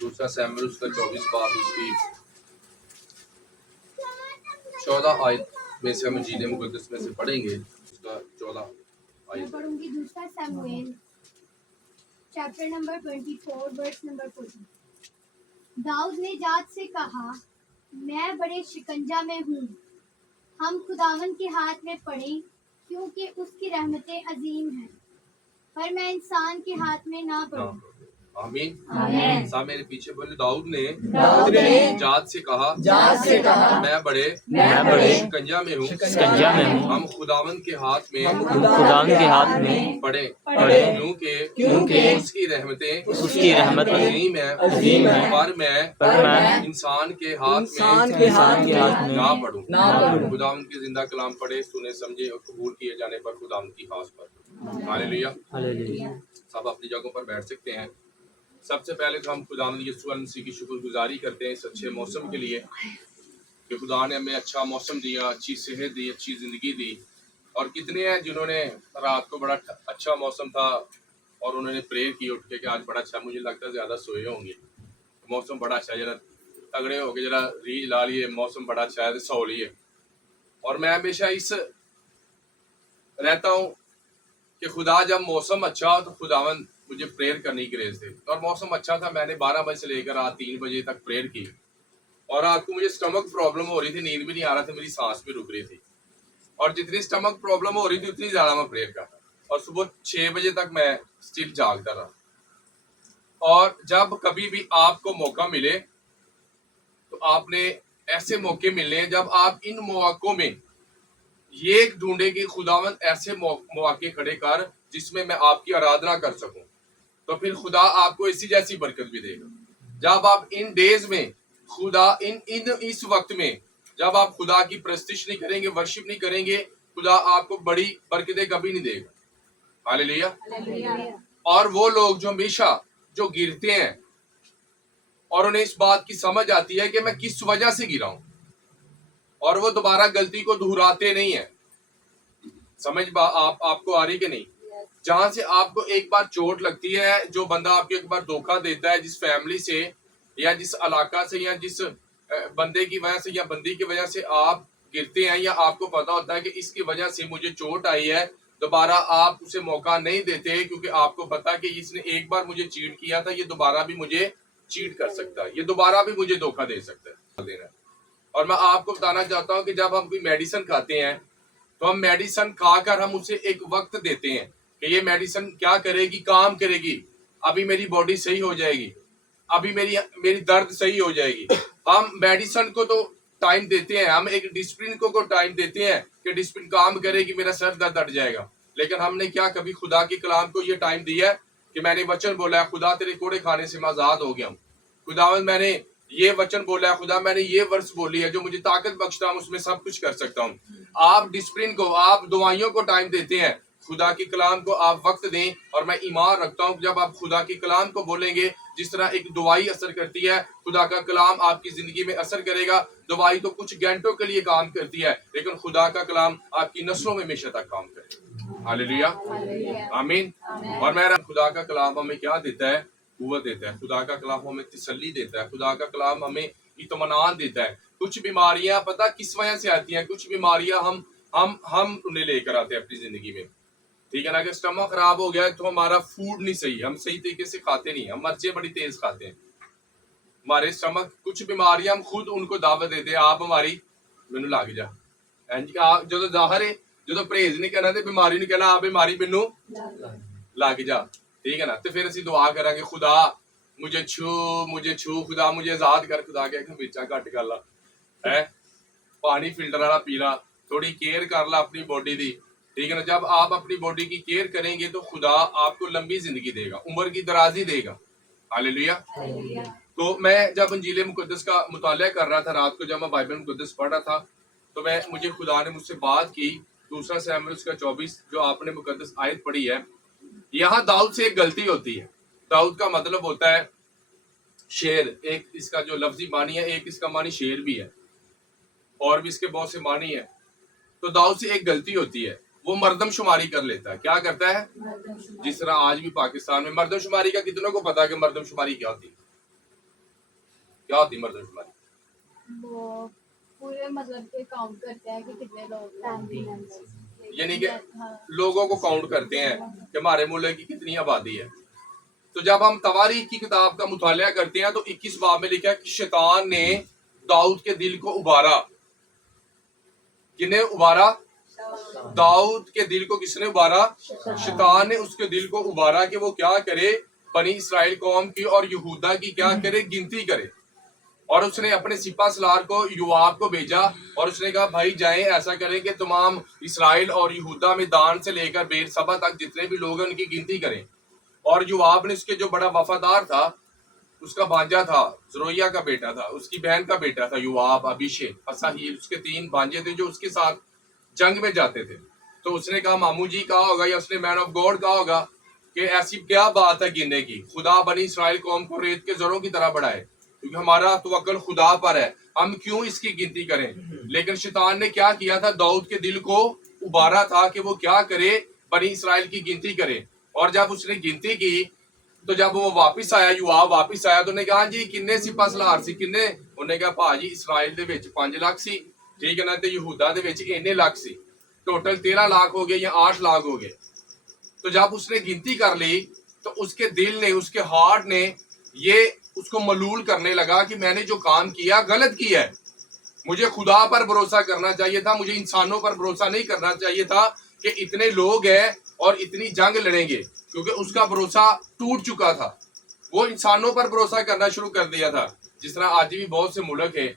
दूसरा सैमुएल उसका 24 बाब उसकी 14 आयत में से हम इंजील मुकद्दस में से पढ़ेंगे। उसका 14 मैं आयत पढ़ूंगी दूसरा Samuel chapter number 24 verse number 14। दाऊद ने जात से कहा, मैं बड़े शिकंजा में हूँ, हम खुदावन के हाथ में पड़े, क्योंकि उसकी रहमतें अजीम हैं, पर मैं इंसान के हाथ में ना पड़ूं। आमीन। आमीन। साहब मेरे पीछे बोले, दाऊद ने जात से कहा मैं बड़े शिकंजा में हूँ, हम खुदावन के हाथ में पड़े, क्योंकि उसकी रहमत अजीम है, पर मैं इंसान के हाथ में ना पढ़ूं। खुदावन की जिंदा कलाम पढ़े, सुने, समझे और कबूल किए जाने पर खुदावन की खास पर हालेलुया। सब अपनी जगहों पर बैठ सकते हैं। सबसे पहले तो हम खुदावंद यीशु मसीह की शुक्रगुजारी करते हैं इस अच्छे मौसम के लिए कि खुदा ने हमें अच्छा मौसम दिया, अच्छी सेहत दी, अच्छी ज़िंदगी दी। और कितने हैं जिन्होंने रात को बड़ा अच्छा मौसम था और उन्होंने प्रेयर की उठ के कि आज बड़ा अच्छा, मुझे लगता है ज़्यादा सोए होंगे, मौसम बड़ा अच्छा है, जरा तगड़े हो गए, जरा रील ला लिए, मौसम बड़ा अच्छा है, सो लिए। और मैं हमेशा इस रहता हूँ कि खुदा जब मौसम अच्छा हो तो खुदावंद मुझे प्रेयर करने की ग्रेस दे। और मौसम अच्छा था, मैंने 12 बजे से लेकर रात 3 बजे तक प्रेयर की। और रात को मुझे स्टमक प्रॉब्लम हो रही थी, नींद भी नहीं आ रहा था, मेरी सांस भी रुक रही थी। और जितनी स्टमक प्रॉब्लम हो रही थी उतनी ज्यादा मैं प्रेयर करता। और सुबह 6 बजे तक मैं स्टिल जागता रहा। और जब कभी भी आपको मौका मिले तो आपने ऐसे मौके मिलने हैं जब आप इन मौकों में ये ढूंढे कि खुदावंद ऐसे मौके खड़े कर जिसमें मैं आपकी आराधना कर सकूं, तो फिर खुदा आपको इसी जैसी बरकत भी देगा। जब आप इन डेज में खुदा इस वक्त में जब आप खुदा की प्रस्तिश नहीं करेंगे, वर्शिप नहीं करेंगे, खुदा आपको बड़ी बरकतें कभी नहीं देगा। हालेलुया। और वो लोग जो हमेशा जो गिरते हैं और उन्हें इस बात की समझ आती है कि मैं किस वजह से गिरा हूं, और वो दोबारा गलती को दोहराते नहीं है। समझ आपको आ रही कि नहीं? जहां से आपको एक बार चोट लगती है, जो बंदा आपको एक बार धोखा देता है, जिस फैमिली से या जिस इलाका से या जिस बंदे की वजह से या बंदी की वजह से आप गिरते हैं, या आपको पता होता है कि इसकी वजह से मुझे चोट आई है, दोबारा आप उसे मौका नहीं देते, क्योंकि आपको पता है कि इसने एक बार मुझे चीट किया था, ये दोबारा भी मुझे चीट कर सकता है, ये दोबारा भी मुझे धोखा दे सकता है। और मैं आपको बताना चाहता हूँ कि जब हम कोई मेडिसिन खाते हैं तो हम मेडिसिन खाकर हम उसे एक वक्त देते हैं कि ये मेडिसिन क्या करेगी, काम करेगी, अभी मेरी बॉडी सही हो जाएगी, अभी मेरी दर्द सही हो जाएगी। हम मेडिसिन को तो टाइम देते हैं, हम एक डिसिप्लिन को टाइम देते हैं कि डिसिप्लिन काम करेगी, मेरा सर दर्द हट जाएगा। लेकिन हमने क्या कभी खुदा के कलाम को ये टाइम दिया है कि मैंने वचन बोला है, खुदा तेरे कोड़े खाने से मैं आजाद हो गया हूँ, खुदावंद मैंने ये वचन बोला है, खुदा मैंने ये वर्स बोली है जो मुझे ताकत बख्शता हूँ, उसमें सब कुछ कर सकता हूँ। आप डिसिप्लिन को, आप दवाइयों को टाइम देते हैं, खुदा की कलाम को आप वक्त दें। और मैं ईमान रखता हूँ जब आप खुदा की कलाम को बोलेंगे, जिस तरह एक दवाई असर करती है, खुदा का कलाम आपकी जिंदगी में असर करेगा। दवाई तो कुछ घंटों के लिए काम करती है, लेकिन खुदा का कलाम आपकी नस्लों में हमेशा तक काम करेगा। हालेलुया, आमीन। और मेरा खुदा का कलाम हमें क्या देता है? कुव्वत देता है। खुदा का कलाम हमें तसल्ली देता है, खुदा का कलाम हमें इत्मीनान देता है। कुछ बीमारियां पता किस वजह से आती हैं? कुछ बीमारियां हम उन्हें लेकर आते हैं अपनी जिंदगी में, ठीक है ना। कि स्टमक खराब हो गया है तो हमारा फूड नहीं सही, हम सही तरीके से खाते नहीं, हम मर्चें बड़ी तेज खाते हैं, हमारे स्टमक। कुछ बीमारियां हम खुद उनको दावत देते हैं, आप हमारी मैनू लग जा, आप जो जाहिर है जो परहेज नहीं करना तो बीमारी नहीं कहना, आप बीमारी मैनू लग जा, ठीक है ना। तो फिर असं दुआ करांगे, खुदा मुझे छू, खुदा मुझे आजाद कर। खुदा कह मिर्चा घट कर ला है, पानी फिल्टर वाला पी ला, थोड़ी केयर कर ला अपनी बॉडी की, ठीक है ना। जब आप अपनी बॉडी की केयर करेंगे तो खुदा आपको लंबी जिंदगी देगा, उम्र की दराजी देगा। हालेलुया। तो मैं जब इंजील मुकद्दस का मुतालिया कर रहा था रात को, जब मैं बाइबल मुकद्दस पढ़ रहा था, तो मुझे खुदा ने मुझसे बात की। दूसरा सैमुएल उसका 24 जो आपने मुकद्दस आयत पढ़ी है, यहाँ दाऊद से एक गलती होती है। दाऊद का मतलब होता है शेर, एक इसका जो लफ्जी मानी है, एक इसका मानी शेर भी है, और भी इसके बहुत से मानी है। तो दाऊद से एक गलती होती है, وہ مردم شماری کر لیتا ہے. کیا کرتا ہے؟ جس طرح آج بھی پاکستان میں مردم شماری کا کتنوں کو پتا ہے کہ مردم شماری کیا ہوتی ہے؟ کیا ہوتی ہے مردم شماری؟ وہ پورے مطلب کہ کاؤنٹ کرتے ہیں کہ کتنے لوگ ہیں. یعنی کہ لوگوں کو کاؤنٹ کرتے ہیں کہ ہمارے ملک کی کتنی آبادی ہے. تو جب ہم تواریخ کی کتاب کا مطالعہ کرتے ہیں تو 21 باب میں لکھا ہے کہ شیطان نے داؤد کے دل کو ابارا. کنہیں ابارا؟ داؤد کے دل کو کس نے ابارا؟ شیطان نے اس کے دل کو ابارا کہ وہ کیا کرے؟ بنی اسرائیل قوم کی اور یہودا کی کیا کرے؟ گنتی کرے. اور اس نے اپنے سپہ سالار کو یوآب کو بھیجا اور اس نے کہا بھائی جائیں ایسا کریں کہ تمام اسرائیل اور یہودا میں دان سے لے کر بیر سبا تک جتنے بھی لوگ ہیں ان کی گنتی کریں. اور یوآب نے اس کے جو بڑا وفادار تھا اس کا بھانجا تھا، زرویہ کا بیٹا تھا، اس کی بہن کا بیٹا تھا یوآب، ابیشے، اساہیل، اس کے 3 بھانجے تھے جو اس کے ساتھ جنگ میں جاتے تھے. تو اس نے کہا مامو جی کہا ہوگا یا اس نے مین آف گاڈ کہا ہوگا کہ ایسی کیا بات ہے گننے کی، خدا بنی اسرائیل قوم کو ریت کے ذروں کی طرح بڑھائے کیونکہ ہمارا توکل خدا پر ہے، ہم کیوں اس کی گنتی کریں. لیکن شیطان نے کیا کیا تھا؟ داؤد کے دل کو ابارا تھا کہ وہ کیا کرے؟ بنی اسرائیل کی گنتی کرے. اور جب اس نے گنتی کی تو جب وہ واپس آیا، یوآب واپس آیا تو انہوں نے کہا جی کنے سپہ سالار سی؟ کنے؟ انہوں نے کہا بھاجی اسرائیل دے وچ 5 لاکھ سی، ٹھیک ہے نا، تے یہودا دے وچ اتنے لاکھ سی، ٹوٹل 13 لاکھ ہو گئے یا 8 لاکھ ہو گئے. تو جب اس نے گنتی کر لی تو اس کے دل نے، اس کے ہارٹ نے یہ اس کو ملول کرنے لگا کہ میں نے جو کام کیا غلط کیا ہے. مجھے خدا پر بھروسہ کرنا چاہیے تھا، مجھے انسانوں پر بھروسہ نہیں کرنا چاہیے تھا کہ اتنے لوگ ہیں اور اتنی جنگ لڑیں گے، کیونکہ اس کا بھروسہ ٹوٹ چکا تھا. وہ انسانوں پر بھروسہ کرنا شروع کر دیا تھا. جس طرح آج بھی بہت سے ملک ہیں،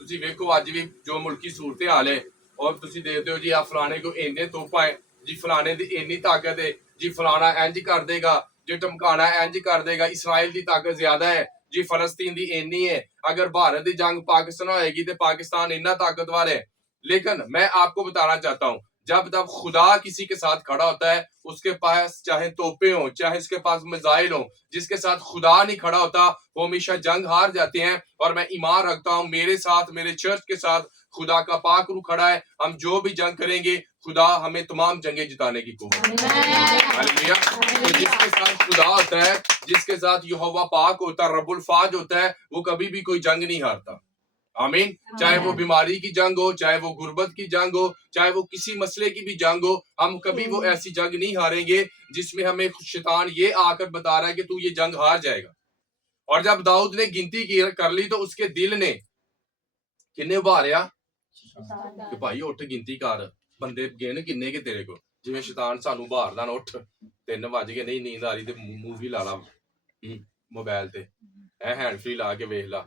تسی ویکھو اج بھی جو ملکی صورتحال ہے اور تسی دیکھتے ہو جی آ فلانے کو اینے توپا ہے، جی فلانے دی اینی طاقت ہے، جی فلانا انج کر دے گا، جی ٹمکانا انج کر دے گا، اسرائیل دی طاقت زیادہ ہے، جی فلسطین دی اینی ہے، اگر بھارت دی جنگ پاکستان ہوئے گی تو پاکستان اتنا طاقتور ہے. لیکن میں آپ کو بتانا چاہتا ہوں جب تک خدا کسی کے ساتھ کھڑا ہوتا ہے اس کے پاس چاہے توپے ہوں، چاہے اس کے پاس میزائل ہوں، جس کے ساتھ خدا نہیں کھڑا ہوتا وہ ہمیشہ جنگ ہار جاتے ہیں. اور میں ایمان رکھتا ہوں میرے ساتھ، میرے چرچ کے ساتھ خدا کا پاک روح کھڑا ہے. ہم جو بھی جنگ کریں گے خدا ہمیں تمام جنگیں جتانے کی قوت. ہاللیلویہ. تو جس کے ساتھ خدا ہوتا ہے، جس کے ساتھ یہوہ پاک ہوتا ہے، رب الفاج ہوتا ہے، وہ کبھی بھی کوئی جنگ نہیں ہارتا. آمین. چاہے وہ بیماری کی جنگ ہو، چاہے وہ غربت کی جنگ ہو، چاہے وہ کسی مسئلے کی بھی جنگ ہو، ہم کبھی وہ ایسی جنگ نہیں ہاریں گے جس میں ہمیں شیطان یہ آ کر بتا رہا ہے کہ تو یہ جنگ ہار جائے گا. اور جب داؤد نے گنتی کر لی تو اس کے دل نے کنے ابھاریا کہ بھائی اٹھ گنتی کر، بندے گن کنے کے تیرے کو. جویں شیطان سانو ابھاردا نا، اٹھ 3 بج گئے، نہیں نیند آ رہی تے مووی لا لا موبائل تے، ہینڈ فری لا کے ویکھ لا.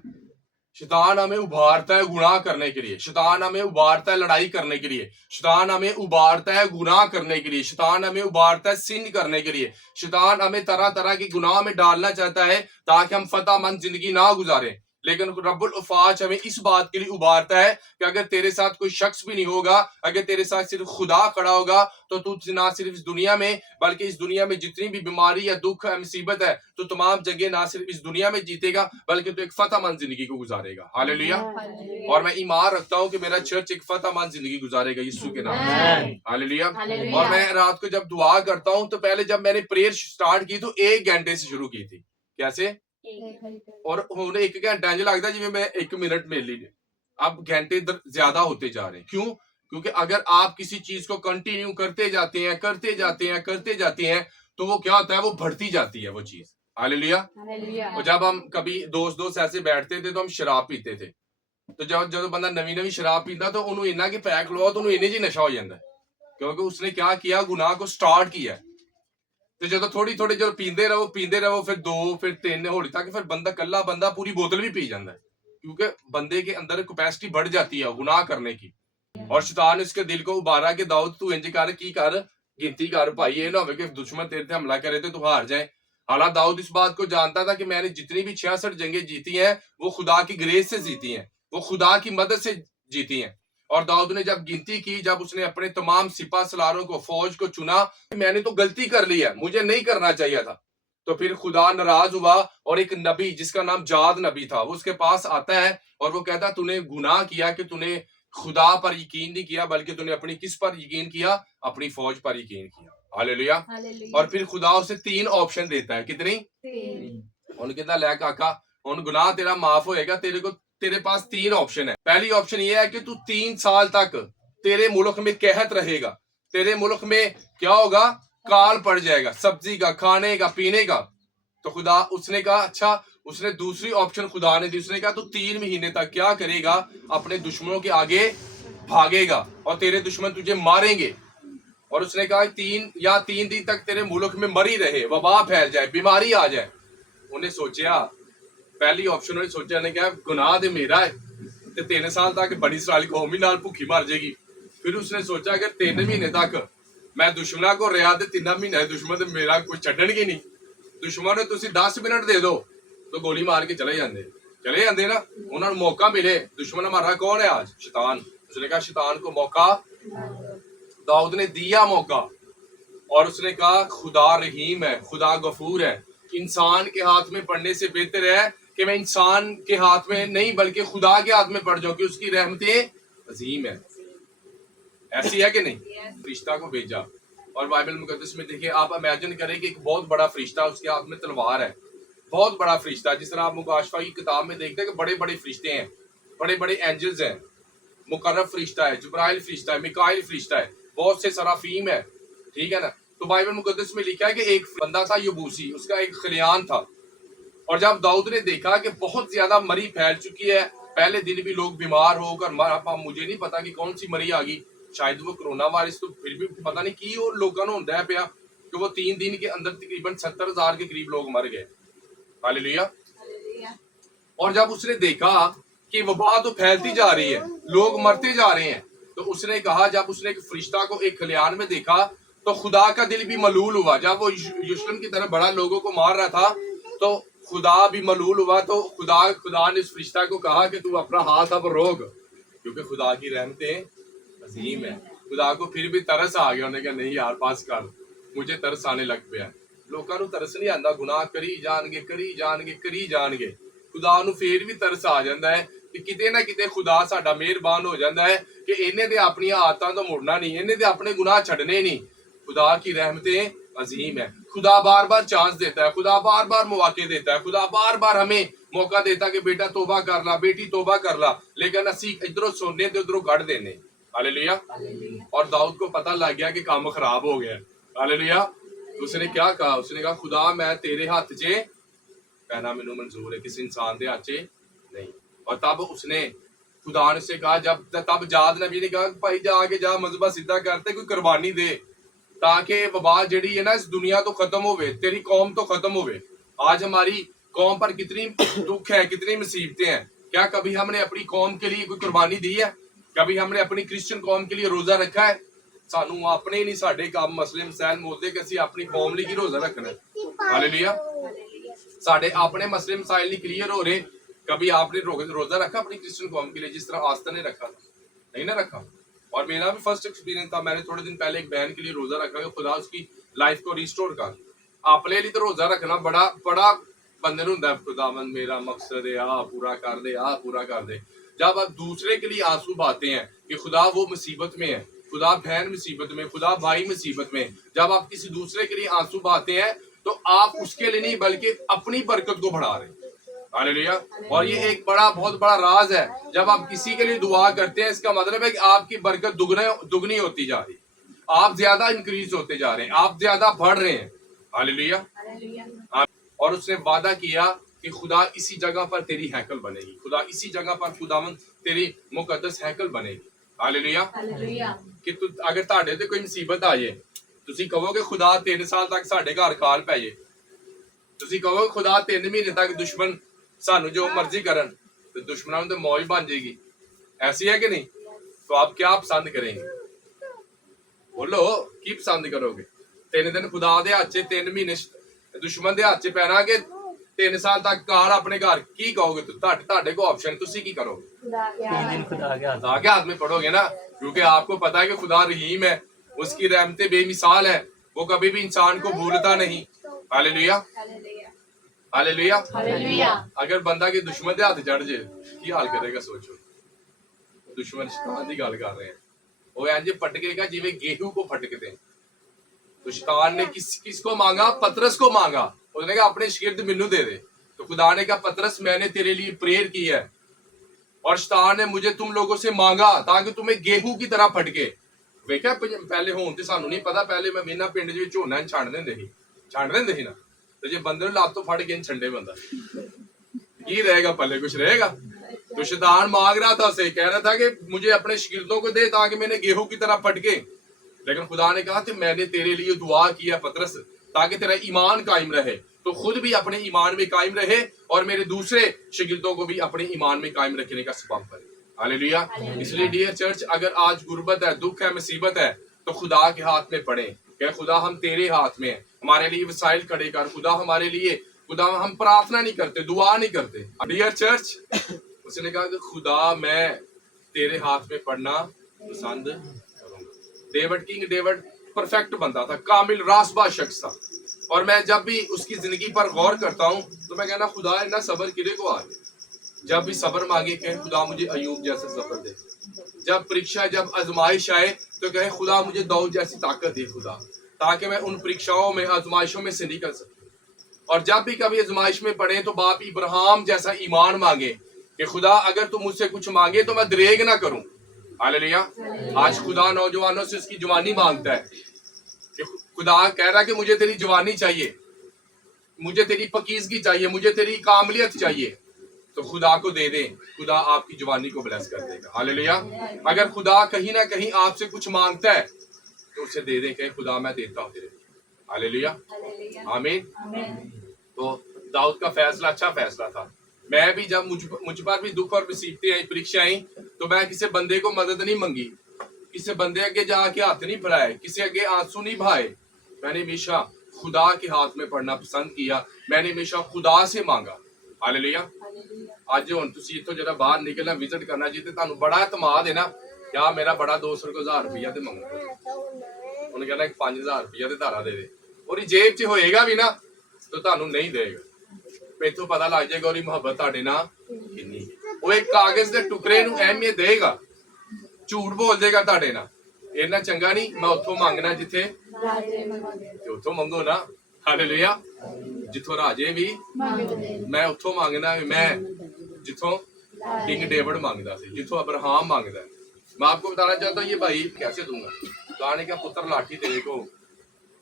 شیطان ہمیں ابھارتا ہے گناہ کرنے کے لیے، شیطان ہمیں ابھارتا ہے لڑائی کرنے کے لیے، شیطان ہمیں ابھارتا ہے گناہ کرنے کے لیے، شیطان ہمیں ابھارتا ہے سن کرنے کے لیے. شیطان ہمیں طرح طرح کے گناہ میں ڈالنا چاہتا ہے تاکہ ہم فتح مند زندگی نہ گزاریں. لیکن رب الافاج ہمیں اس بات کے لیے ابھارتا ہے کہ اگر تیرے ساتھ کوئی شخص بھی نہیں ہوگا، اگر تیرے ساتھ صرف خدا کھڑا ہوگا تو تو نہ صرف اس دنیا میں بلکہ اس دنیا میں جتنی بھی بیماری یا دکھ ہے، مصیبت ہے، تو تمام جگہ نہ صرف اس دنیا میں جیتے گا بلکہ تو ایک فتح مند زندگی کو گزارے گا. ہاللیلویہ. اور میں ایمان رکھتا ہوں کہ میرا چرچ ایک فتح مند زندگی گزارے گا یسوع کے نام سے. ہاللیلویہ. اور میں رات کو جب دعا کرتا ہوں تو پہلے جب میں نے پریئر سٹارٹ کی تو 1 گھنٹے سے شروع کی تھی. کیسے؟ اور ہن 1 گھنٹہ انج لگدا جی میں 1 منٹ میرے لیے، اب گھنٹے زیادہ ہوتے جا رہے ہیں. کیوں؟ کیونکہ اگر آپ کسی چیز کو کنٹینیو کرتے جاتے ہیں تو وہ کیا ہوتا ہے؟ وہ بڑھتی جاتی ہے وہ چیز. ہاللیلویہ. اور جب ہم کبھی دوست ایسے بیٹھتے تھے تو ہم شراب پیتے تھے، تو جب بندہ نوی شراب پیندا تو انہوں اینا کہ پیک لواؤ تو انہوں اینے جی نشہ ہو جاتا ہے، کیونکہ اس نے کیا کیا؟ گناہ کو سٹارٹ کیا. تو جب تھوڑی جب پیندے رہو پھر 2 پھر 3 ہولی تک پھر بندہ کلا بندہ پوری بوتل بھی پی جاتا ہے، کیونکہ بندے کے اندر کیپیسٹی بڑھ جاتی ہے گناہ کرنے کی. اور شیطان نے اس کے دل کو ابارا کہ داؤد تو انج کر، کی کر، گنتی کر بھائی، یہ نہ ہو کہ دشمن تیرے تے حملہ کرے تو ہار جائے. حالانکہ داؤد اس بات کو جانتا تھا کہ میں نے جتنی بھی 66 جنگیں جیتی ہیں وہ خدا کی گریس سے جیتی ہیں، وہ خدا کی مدد سے جیتی ہیں. اور داؤد نے جب گنتی کی، جب اس نے اپنے تمام سپہ سالاروں کو، فوج کو چنا، میں نے تو غلطی کر لی ہے، مجھے نہیں کرنا چاہیے تھا. تو پھر خدا ناراض ہوا اور ایک نبی جس کا نام جاد نبی تھا وہ اس کے پاس آتا ہے اور وہ کہتا تو نے گناہ کیا کہ تو نے खुदा पर यकीन नहीं किया, बल्कि तूने अपनी किस पर यकीन किया? अपनी फौज पर यकीन किया। हालेलुया। और फिर खुदा उसे 3 ऑप्शन देता है। कितनी? 3 उन्होंने कहता ले काका हुण गुनाह तेरा माफ होएगा, तेरे पास 3 ऑप्शन है। पहली ऑप्शन ये है कि तू 3 साल तक तेरे मुल्क में कहत रहेगा, तेरे मुल्क में क्या होगा? काल पड़ जाएगा, सब्जी का, खाने का, पीने का। तो खुदा उसने कहा अच्छा, उसने दूसरी ऑप्शन खुदा ने दी, उसने कहा तू 3 महीने तक क्या करेगा? अपने दुश्मनों के आगे भागेगा और तेरे दुश्मन तुझे मारेंगे। और उसने कहा 3 दिन तक तेरे मुल्क में मरी रहे, वबा फैल जाए, बीमारी आ जाए। उन्हें सोचा, पहली ऑप्शन उन्हें सोचा, ने कहा गुनाह दे मेरा है ते 3 साल तक बड़ी इसराइल कौम ही नाल भुखी मर जाएगी। फिर उसने सोचा अगर 3 महीने तक मैं दुश्मना को रहा तो 3 महीने दुश्मन तो मेरा कोई छड्डणगे नहीं। दुश्मन ने तुसी 10 मिनट दे दो तो गोली मार के चले जाते ना। उन्होंने मौका मिले। दुश्मन हमारा कौन है आज? शैतान। उसने कहा शैतान को मौका, दाऊद ने दिया मौका और उसने कहा खुदा रहीम है, खुदा गफूर है। इंसान के हाथ में पड़ने से बेहतर है कि मैं इंसान के हाथ में नहीं बल्कि खुदा के हाथ में पड़ जाऊं कि उसकी रहमतें अजीम है। ऐसी है कि नहीं? फरिश्ता को भेजा और बाइबल मुकद्दस में देखिए, आप इमेजिन करें कि एक बहुत बड़ा फरिश्ता, उसके हाथ में तलवार है, बहुत बड़ा फरिश्ता। जिस तरह आप मुकाशफा की किताब में देखते हैं कि बड़े बड़े फरिश्ते हैं, बड़े बड़े एंजल्स हैं। मुकर्रब फरिश्ता है, जिब्राइल फरिश्ता है, मिकाइल फरिश्ता है, बहुत से सराफीम है, ठीक है ना। तो बाइबल मुकद्दस में लिखा है कि एक बंदा था यबूसी, उसका एक खलियान था। और जब दाऊद ने देखा कि बहुत ज्यादा मरी फैल चुकी है, पहले दिन भी लोग बीमार होकर मरा, मुझे नहीं पता कि कौन सी मरी आ गई, शायद वो कोरोना वायरस, तो फिर भी पता नहीं की और लोगों ने होता है पिया कि वो 3 दिन के अंदर तकरीबन 70,000 के करीब लोग मर गए। हालेलुया। और जब उसने देखा कि वबा तो फैलती जा रही है, लोग मरते जा रहे हैं, तो उसने कहा, जब उसने एक फरिश्ता को एक खलियान में देखा तो खुदा का दिल भी मलूल हुआ। जब वो यरूशलेम की तरफ बड़ा लोगों को मार रहा था तो खुदा भी मलूल हुआ। तो खुदा ने उस फरिश्ता को कहा कि तू अपना हाथ अब रोक, क्योंकि खुदा की रहमतें अजीम है। खुदा को फिर भी तरस आ गया। उन्होंने कहा नहीं यार पास कर, मुझे तरस आने लग पिया। लोगों को तरस नहीं आंदा, गुनाह करी जाणगे खुदा ਨੂੰ ਫੇਰ ਵੀ ਤਰਸ ਆ ਜਾਂਦਾ ਹੈ ਕਿ ਕਿਤੇ ਨਾ ਕਿਤੇ ਖੁਦਾ ਸਾਡਾ ਮਿਹਰਬਾਨ ਹੋ ਜਾਂਦਾ ਹੈ ਕਿ ਇਹਨੇ ਤੇ ਆਪਣੀਆਂ ਆਦਤਾਂ ਤੋਂ ਮੁੜਨਾ ਨਹੀਂ, ਇਹਨੇ ਤੇ ਆਪਣੇ ਗੁਨਾਹ ਛੱਡਨੇ नहीं। खुदा की रहमतें अजीम है। खुदा बार बार चांस देता है, खुदा बार बार मौके देता है, खुदा बार बार हमें मौका देता है कि बेटा तोबा कर ला, बेटी तोबा कर ला, लेकिन असी इधरों सोने ते उधरों कढ़ देने। हालेलुया। और दाऊद को पता लग गया कि काम खराब हो गया। हालेलुया। उसने क्या कहा? उसने कहा खुदा मैं तेरे हाथ च कहना मैनू मंजूर है, किसी इंसान के हाथ च नहीं। और तब उसने खुदा ने से कहा, तब जाद नबी ने कहा भाई जाके जा मजहबा सीधा करते, कोई कुर्बानी दे ताकि वबा जड़ी है ना इस दुनिया तो खत्म होवे, तेरी कौम तो खत्म होवे। आज हमारी कौम पर कितनी दुख है, कितनी मुसीबतें हैं। क्या कभी हमने अपनी कौम के लिए कोई कुर्बानी दी है? कभी हमने अपनी क्रिश्चियन कौम के लिए रोजा रखा है? सानू अपने नहीं साडे काम मसले मसैल मोदे कि असीं अपनी कौम लिए रोजा रखना है। हालेलुया। साडे अपने मसले मसाइल नहीं क्लियर हो रहे। कभी आपने रोजा रखा अपनी क्रिश्चियन कौम के लिए जिस तरह आस्था ने रखा था? नहीं ना रखा। और मेरा भी फर्स्ट एक्सपीरियंस था, मैंने थोड़े दिन पहले एक बहन के लिए रोजा रखा कि खुदा उसकी लाइफ को रिस्टोर कर। अपने लिए तो रोजा रखना बड़ा बड़ा बंदे नूं हुंदा है, खुदावंद मेरा मकसद है आ पूरा कर दे, आ पूरा कर दे। जब आप दूसरे के लिए आंसू बहाते हैं कि खुदा वो मुसीबत में है, खुदा बहन मुसीबत में, खुदा भाई मुसीबत में, जब आप किसी दूसरे के लिए आंसू बहाते हैं तो आप उसके लिए नहीं बल्कि अपनी बरकत को बढ़ा रहे हैं। हालेलुया। और ये एक बहुत बड़ा राज है। जब आप किसी के लिए दुआ करते हैं इसका मतलब है कि आपकी बरकत दुगनी होती जा रही है, आप ज्यादा इंक्रीज होते जा रहे हैं, आप ज्यादा बढ़ रहे हैं। हालेलुया। और उसने वादा किया कि खुदा इसी जगह पर तेरी हैकल बनेगी, खुदा इसी जगह पर खुदावंद तेरी मुकद्दस हैकल बनेगी। हालेलुया। कि अगर ਤੁਹਾਡੇ ਤੇ ਕੋਈ ਮੁਸੀਬਤ ਆ ਜਾਏ, ਤੁਸੀਂ ਕਹੋਗੇ ਖੁਦਾ 3 ਸਾਲ ਤੱਕ ਸਾਡੇ ਘਰ ਖਾਲ ਪੈ ਜਾਏ, ਤੁਸੀਂ ਕਹੋਗੇ ਖੁਦਾ 3 ਮਹੀਨੇ ਤੱਕ ਦੁਸ਼ਮਨ ਸਾਨੂੰ जो मर्जी करन, तो दुश्मनों में तो मौज बन जाएगी। ऐसी है कि नहीं? तो आप क्या पसंद करेंगे? बोलो की पसंद करोगे? 3 दिन खुदा दे हाथ च, 3 महीने दुश्मन दे हाथ च पैना के 3 साल तक कार अपने घर, की कहोगे? ਤੁਹਾਡੇ को ऑप्शन, तुसी की करोगे? खुदा के हाथ में पढ़ोगे ना, क्योंकि आपको पता है कि खुदा रहीम है, उसकी रहमतें बेमिसाल है, वो कभी भी इंसान को भूलता नहीं। हालेलुया। हालेलुया। अगर बंदा के दुश्मन के हाथ चढ़ जाए की हाल करेगा? सोचो, ਦੁਸ਼ਮਣ ਸ਼ੈਤਾਨ ਦੀ ਗੱਲ ਕਰ ਰਹੇ हैं। वो इंज फटकेगा जिवें गेहूं को फटकते हैं। तो शैतान ने किसको मांगा? पतरस को मांगा। उसने कहा अपने शिगिर्द मिन्नू दे दे। तो खुदा ने कहा पतरस मैंने तेरे लिए प्रेयर की है और शैतान ने मुझे तुम लोगों से मांगा ताकि तुम्हें गेहूं की तरह फटके। वेख्या पहले होण ते सानू नहीं पता, पहले मैं मेना पिंड च झोना छंड दिंदे ਸੀ ना। तो जे बंदे नूं लात तो फट के छंडे बंदा की रहेगा? पहले कुछ रहेगा? तो शैतान मांग रहा था उसे, कह रहा था कि मुझे अपने शिगिर्दों को दे ताकि मैंने गेहूं की तरह फटके। लेकिन खुदा ने कहा कि मैंने तेरे लिए दुआ किया पतरस ताकि तेरा ईमान कायम रहे, तो खुद भी अपने ईमान में कायम रहे और मेरे दूसरे शिगिर्दों को भी अपने ईमान में कायम रखने का सबब करे। हालेलुया। इसलिए डियर चर्च, अगर आज गुर्बत है, दुख है, मुसीबत है, तो खुदा के हाथ में पड़े कि खुदा हम तेरे हाथ में है, हमारे लिए वसाइल खड़े कर। खुदा हमारे लिए, खुदा हम प्रार्थना नहीं करते, दुआ नहीं करते। डियर चर्च, उसने कहा कि खुदा मैं तेरे हाथ में पढ़ना पसंद करूंगा। डेविड, किंग डेविड परफेक्ट बंदा था, कामिल रासबा शख्स था, और मैं जब भी उसकी जिंदगी पर गौर करता हूँ तो मैं कहना खुदा इतना सब्र किले को आ गया। जब भी सब्र मांगे कहे खुदा मुझे अयूब जैसा सब्र दे। जब परीक्षा, जब आजमाइश आए तो कहे खुदा मुझे दाऊद जैसी ताकत दे खुदा, ताकि मैं उन परीक्षाओं में, आजमाइशों में से निकल सकूं। और जब भी कभी आजमाइश में पड़े तो बाप इब्राहिम जैसा ईमान मांगे कि खुदा अगर तुम मुझसे कुछ मांगे तो मैं दरेग ना करूं। हालेलुया। आज खुदा नौजवानों से उसकी जवानी मांगता है कि खुदा कह रहा है कि मुझे तेरी जवानी चाहिए, मुझे तेरी पकीजगी चाहिए, मुझे तेरी कामलियत चाहिए। तो खुदा को दे दें, खुदा आपकी जवानी को ब्लेस कर देगा। हालेलुया। अगर खुदा कहीं ना कहीं आपसे कुछ मांगता है तो उसे दे दें, कहे खुदा मैं देता हूँ तेरे। हालेलुया, आमीन। तो दाऊद का फैसला अच्छा फैसला था। मैं भी जब मुझ पर भी दुख और मुसीबतें आई, परीक्षाएं, तो मैं किसी बंदे को मदद नहीं मंगी, किसी बंदे आगे जाके हाथ नहीं फैलाए, किसी आगे आंसू नहीं बहाए। मैंने हमेशा खुदा के हाथ में पढ़ना पसंद किया, मैंने हमेशा खुदा से मांगा। हालेलुया। ਅੱਜ ਹੁਣ ਤੁਸੀਂ ਇੱਥੋਂ ਜਿਹੜਾ ਬਾਹਰ ਨਿਕਲਣਾ, ਵਿਜ਼ਿਟ ਕਰਨਾ ਜੀ, ਤੇ ਤੁਹਾਨੂੰ ਬੜਾ ਇਤਮਾਦ ਹੈ ਨਾ, ਕਿਆ ਮੇਰਾ ਬੜਾ 200 को 1000 ਰੁਪਇਆ ਤੇ ਮੰਗੋ, ਉਹਨੇ ਕਹਿੰਦਾ 5000 ਰੁਪਇਆ ਤੇ ਧਾਰਾ ਦੇ ਦੇ, ਉਹਦੀ ਜੇਬ 'ਚ ਹੋਏਗਾ ਵੀ ਨਾ ਤਾਂ ਤੁਹਾਨੂੰ ਨਹੀਂ ਦੇਗਾ। ਇੱਥੋਂ ਪਤਾ ਲੱਗ ਜਾਏਗਾ ਉਹਦੀ ਮੁਹੱਬਤ ਤੁਹਾਡੇ ਨਾਲ ਕਿੰਨੀ। ਉਹ ਇੱਕ ਕਾਗਜ਼ ਦੇ ਟੁਕੜੇ ਨੂੰ ਅਹਿਮੀਅਤ ਦੇਗਾ, ਝੂਠ ਬੋਲ ਦੇਗਾ ਤੁਹਾਡੇ ਨਾਲ। ਇਹਨਾਂ ਚੰਗਾ ਨਹੀਂ ਮੈਂ ਉੱਥੋਂ ਮੰਗਣਾ ਜਿੱਥੇ ਤੇ ਉੱਥੋਂ ਮੰਗੋ ਨਾ। ਹਾਲੇਲੂਇਆ। ਜਿੱਥੋਂ ਰਾਜੇ ਵੀ ਮੈਂ ਉੱਥੋਂ ਮੰਗਣਾ, ਮੈਂ ਜਿੱਥੋਂ किंग डेविड मांगता सी, जिथों अब्राहम मांगता है। मैं आपको बताना चाहता हूँ ये भाई कैसे दूंगा। कहा क्या पुत्र लाठी तेरे को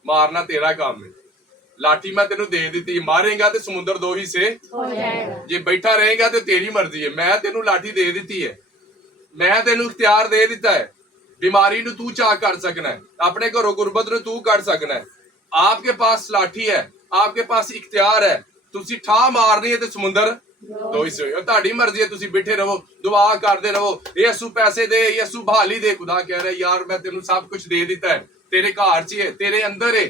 मारना तेरा काम है, लाठी मैं तेनू दे दी, मारेगा तो समुद्र दो हिस्से हो जाएगा, जे बैठा रहेगा तो तेरी मर्जी है। मैं तेनू लाठी दे दी है, मैं तेनू इख्तियार दे दिता है। बीमारी नू तू चाक कर सकना है, अपने घरों गुरबत नू तू कर सकना है। आपके पास लाठी है, आपके पास इख्तियार है, तुसी ठा मारनी है तो समुद्र तो ਤੁਹਾਡੀ ਮਰਜ਼ੀ ਹੈ। ਤੁਸੀਂ ਬੈਠੇ ਰਹੋ, ਦੁਆ ਕਰਦੇ ਰਹੋ, ਯਿਸੂ ਪੈਸੇ ਦੇ, ਯਿਸੂ ਬਹਾਲੀ ਦੇ। खुदा कह रहा है यार मैं तेनू सब कुछ दे दिता है, तेरे घर च है, तेरे अंदर है,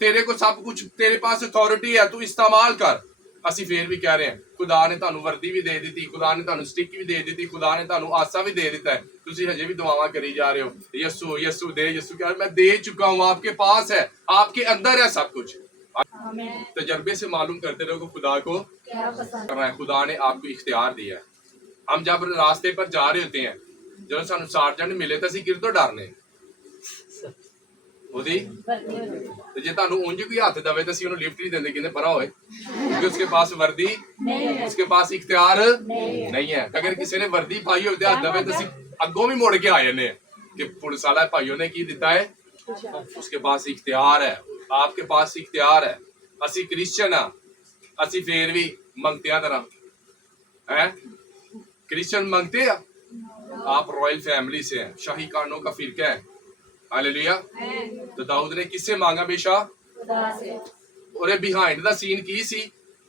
तेरे को सब कुछ, तेरे पास अथॉरिटी है, तू इस्तेमाल कर। ਅਸੀਂ ਫੇਰ ਵੀ ਕਹਿ ਰਹੇ ਹਾਂ खुदा ने ਤੁਹਾਨੂੰ ਵਰਦੀ ਵੀ ਦੇ ਦਿੱਤੀ, खुदा ने ਤੁਹਾਨੂੰ ਸਟਿਕ ਵੀ ਦੇ ਦਿੱਤੀ, खुदा ने ਤੁਹਾਨੂੰ ਆਸਾ भी दे ਦਿੱਤਾ है। ਤੁਸੀਂ ਹਜੇ ਵੀ ਦੁਆਵਾਂ ਕਰੀ ਜਾ ਰਹੇ ਹੋ, ਯਿਸੂ ਯਿਸੂ दे, यीशु कह मैं दे चुका हूँ, आपके पास है, आपके अंदर है सब कुछ। तजर्बे से मालूम करते रहो कि खुदा को क्या पसंद है। खुदा ने आपको इख्तियार दिया है। हम जब रास्ते पर जा रहे होते हैं, जब सानू सार्जेंट मिले तो असीं किस तो डरने ਉਹਦੀ ਤੇ ਜੇ ਤੁਹਾਨੂੰ ਉਂਝ ਕੋਈ ਹੱਥ ਦਵੇ ਤਾਂ ਅਸੀਂ ਉਹਨੂੰ ਲਿਫਟ ਨਹੀਂ ਦਿੰਦੇ, ਕਹਿੰਦੇ ਪਰਾਂ ਹੋਏ, क्योंकि उसके पास वर्दी नहीं है, उसके पास इख्तियार नहीं है। अगर किसी ने वर्दी पाई हो हथ दवे तो ਅਸੀਂ ਅੱਗੋਂ ਵੀ ਮੁੜ ਕੇ ਆ ਜਾਂਦੇ ਹਾਂ कि पुलिस वाला भाइयों ने की दिता है, उसके पास इख्तियार है, आपके पास इख्तियार है। ਅਸੀਂ क्रिश्चियन हाँ, ਅਸੀਂ ਫੇਰ ਵੀ ਮੰਗਤਿਆਂ तरह है। क्रिश्चियन मंगते हैं, आप रॉयल फैमिली से हैं, शाही कानों का फिरका है। हालेलुया। तो दाऊद ने किससे मांगा? बेशा और बिहाइंड दा सीन की सी?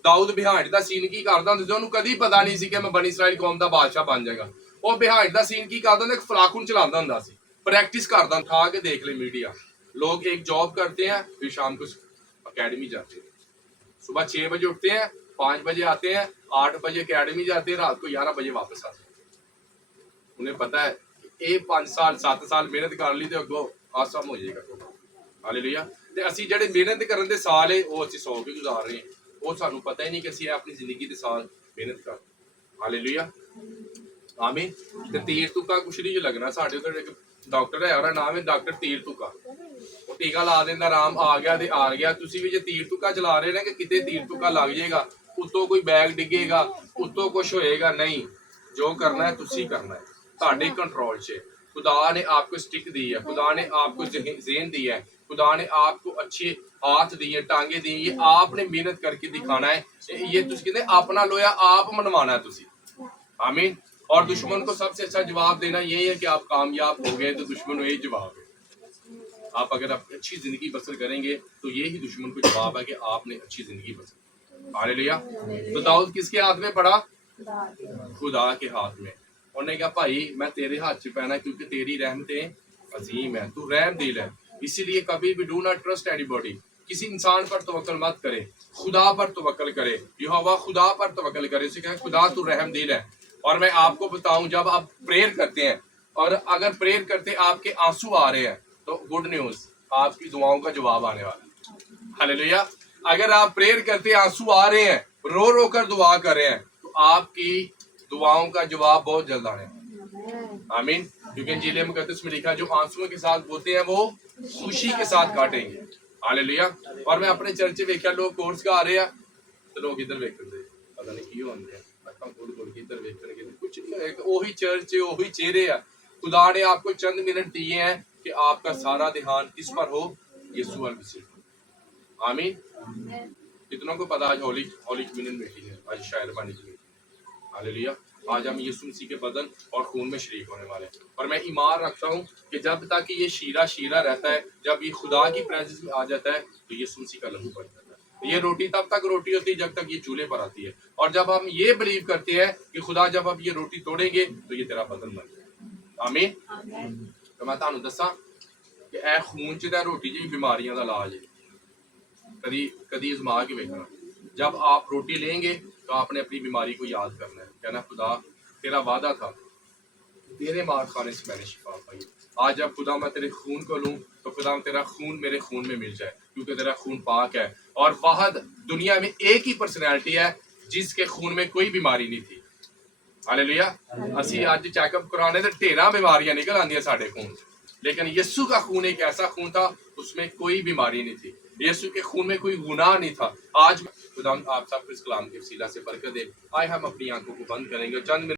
दाऊद बिहाइंड दा सीन की करदा हुंदा सी? ਉਹਨੂੰ कदी पता नहीं सी कि मैं बनी इस्राइल कौम दा बादशाह बन जाएगा। ਉਹ बिहाइंड दा सीन की करदा हुंदा? एक फलाकुन चलांदा हुंदा सी, प्रैक्टिस करदा। उठा के देख ले मीडिया, लोग एक जॉब करते हैं, फिर शाम को अकेडमी जाते हैं, सुबह 6 बजे उठते हैं, 5 बजे आते हैं, 8 बजे अकेडमी जाते हैं, रात को 11 बजे वापस आते हैं। उन्हें पता है ਇਹ 5 ਸਾਲ 7 ਸਾਲ ਮਿਹਨਤ ਕਰ ਲਈ ਤੇ ਅੱਗੋਂ ਆਸਮ ਹੋ ਜਾਏਗਾ। ਹਾਲੇਲੂਇਆ। ਤੇ ਅਸੀਂ ਜਿਹੜੇ ਮਿਹਨਤ ਕਰਨ ਦੇ ਸਾਲ ਹੈ ਉਹ ਅਸੀਂ 100 ਕੇ ਗੁਜ਼ਾਰ ਰਹੇ ਹਾਂ, ਉਹ ਸਾਨੂੰ ਪਤਾ ਹੀ ਨਹੀਂ ਕਿ ਅਸੀਂ ਆਪਣੀ ਜ਼ਿੰਦਗੀ ਦੇ ਸਾਲ ਮਿਹਨਤ ਕਰ। ਹਾਲੇਲੂਇਆ। ਆਮੀਨ। ਤੇ ਤੀਰ ਤੁੱਕਾ ਕੁਛ ਨਹੀਂ ਲੱਗਣਾ। ਸਾਡੇ ਉੱਧਰ ਇੱਕ ਡਾਕਟਰ ਹੈ, ਉਹਦਾ ਨਾਮ ਹੈ ਡਾਕਟਰ ਤੀਰ ਤੁੱਕਾ। ਉਹ ਟੀਕਾ ਲਾ ਦਿੰਦਾ, ਆਰਾਮ ਆ ਗਿਆ ਤੇ ਆ ਗਿਆ। ਤੁਸੀਂ ਵੀ ਜੇ ਤੀਰ ਤੁੱਕਾ ਚਲਾ ਰਹੇ ਨੇ ਕਿ ਕਿਤੇ ਤੀਰ ਤੁੱਕਾ ਲੱਗ ਜਾਏਗਾ, ਉੱਤੋਂ ਕੋਈ ਬੈਗ ਡਿੱਗੇਗਾ, ਉੱਤੋਂ ਕੁਝ ਹੋਏਗਾ, ਨਹੀਂ। ਜੋ ਕਰਨਾ ਹੈ ਤੁਸੀਂ ਕਰਨਾ ਹੈ, ਤੁਹਾਡੇ ਕੰट्रोल 'ਚ। खुदा ने आपको स्टिक दी है, खुदा ने आपको ज़हन दी है, खुदा ने आपको अच्छे हाथ दिए, टांगे दी, ये आपने मेहनत करके दिखाना है। ये तुसी कहते अपना लोया आप मनवाना है तुसी। आमीन। और दुश्मन को सबसे अच्छा जवाब देना यही है कि आप कामयाब हो गए तो दुश्मन को यही जवाब है। आप अगर अच्छी जिंदगी बसर करेंगे तो यही दुश्मन को जवाब है कि आपने अच्छी जिंदगी बसर। हालेलुया। तो दाऊद किसके हाथ में पड़ा? खुदा के हाथ में। उन्होंने कहा भाई मैं तेरे हाथ से पैना क्योंकि तेरी रहमतें अजीम है, तू रहम दिल है, इसीलिए कभी भी डू नॉट ट्रस्ट एनीबॉडी। किसी इंसान पर तवक्कल मत करे, खुदा पर तवक्कल करे। यहोवा खुदा पर तवक्कल करे। उसे कहा खुदा तू रहम दिल है। और मैं आपको बताऊं, जब आप प्रेयर करते हैं और अगर प्रेयर करते आपके आंसू आ रहे हैं तो गुड न्यूज, आपकी दुआओं का जवाब आने वाला है। हालेलुया। अगर आप प्रेयर करते आंसू आ रहे हैं, रो रो कर दुआ कर रहे हैं, तो आपकी दुआओं का जवाब बहुत जल्द आने वाला। आमीन। क्योंकि इंजील मुकद्दस में लिखा जो आंसुओं के साथ बोते हैं वो खुशी के साथ काटेंगे। हालेलुया। और मैं अपने चर्च वेख्या लोग कोर्स का आ रहे हैं तो लोग इधर वेखते पता नहीं की होंगे अखा खोल खोल के इधर वेखणगे, कुछ नहीं है, वही चर्च वही चेहरे है। खुदा ने आपको चंद मिनट दिए हैं कि आपका सारा ध्यान किस पर हो? यीशु मसीह। आमीन। कितनों को पता आज होली कम्युनियन मीटिंग है, आज शायर बानी की मीटिंग। हालेलुया। आज हम यीशु मसीह के बदन और खून में शरीक होने वाले हैं। और मैं ईमान रखता हूँ कि जब तक ये शीरा रहता है, जब ये खुदा की प्रेजेंस में आ जाता है तो यीशु मसीह का लहू बन जाता है। ये रोटी तब तक रोटी होती है जब तक ये चूल्हे पर आती है। और जब हम ये बिलीव करते हैं कि खुदा जब अब ये रोटी तोड़ेंगे तो ये तेरा बदन बन जाएगा। आमीन। तो मैं तुहानू दसा कि ए खून च ते रोटी च बीमारियां का इलाज है। कदी कदी आजमा के वेखना। जब आप रोटी लेंगे तो आपने अपनी बीमारी को याद करना है, कहना खुदा तेरा वादा था, तेरे मार खाने से मैंने शिफा पाई। आज जब खुदा मैं तेरे खून को लूं तो खुदा तेरा खून मेरे खून में मिल जाए, क्योंकि तेरा खून पाक है। और वाहद दुनिया में एक ही पर्सनैलिटी है जिसके खून में कोई बीमारी नहीं थी। हालेलुया। असी आज चेकअप कराने तो ढेर बीमारियां निकल आंदियां साडे खून, लेकिन यीशु का खून एक ऐसा खून था उसमें कोई बीमारी नहीं थी। यीशु के खून में कोई गुनाह नहीं था। आज खुदा आप सबको इस कलाम के वसीला से बरकत दे। आए हम अपनी आंखों को बंद करेंगे, चंद